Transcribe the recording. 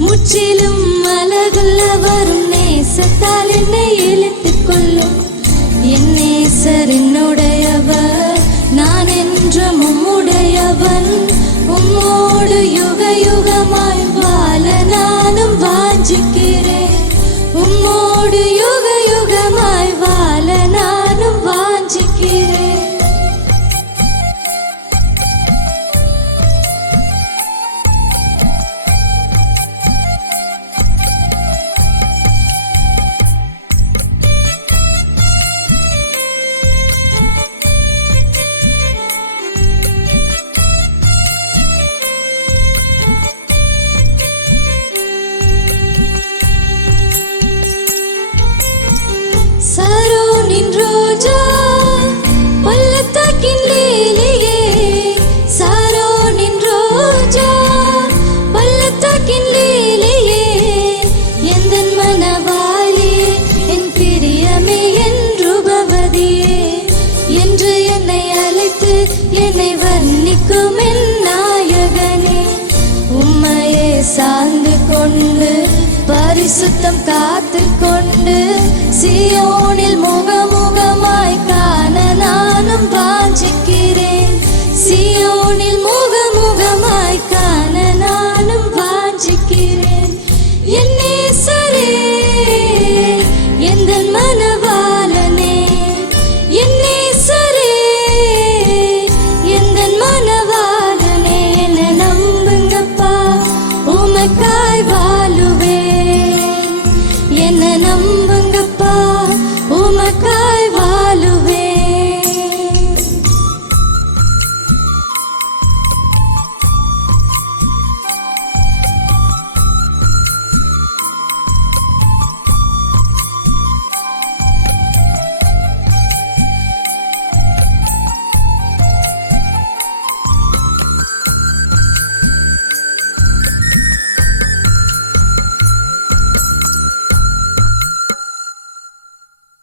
முற்றிலும் அழகுள்ள வரும் நேசத்தால் என்னை வாழ நானும் வாஞ்சிக்க என்னை வர்ணிக்கும் என் நாயகனே. உம்மையே சார்ந்து கொண்டு பரிசுத்தம் காத்து கொண்டு சியோனில் முகமும்